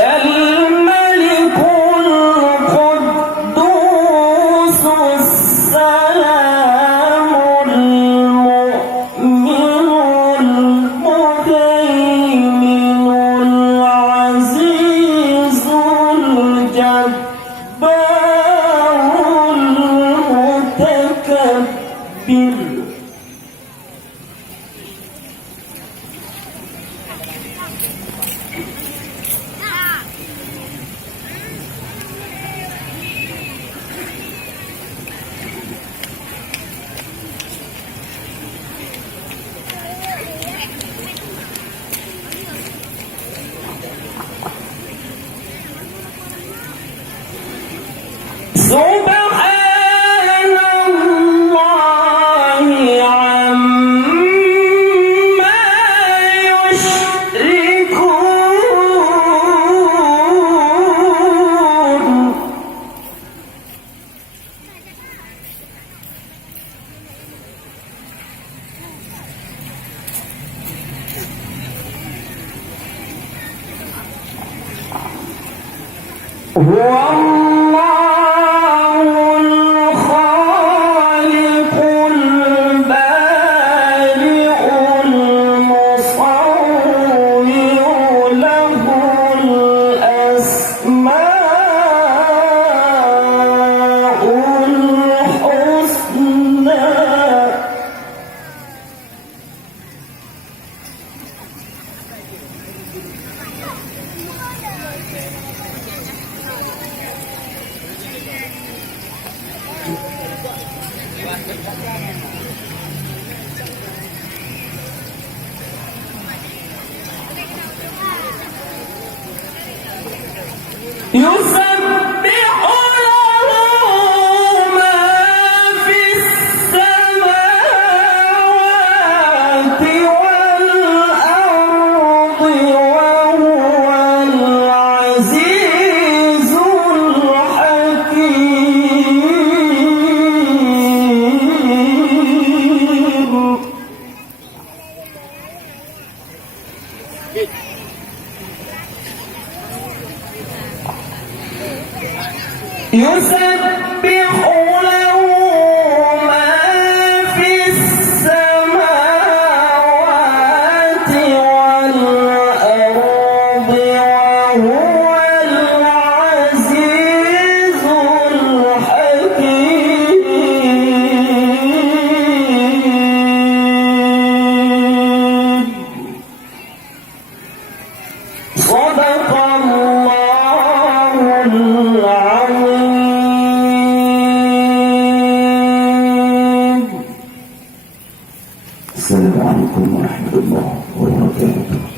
الملك القدوس السلام المؤمن المهيمن العزيز الجبار المتكبر. سبحان الله عما يشركون. هو الله الخالق البارئ المصور له الأسماء الحسنى. يسبح له ما في السماوات والأرض وهو العزيز الحكيم. يسبح له ما في السماوات والأرض وهو العزيز الحكيم. صدق الله العظيم. السلام عليكم ورحمة الله وبركاته.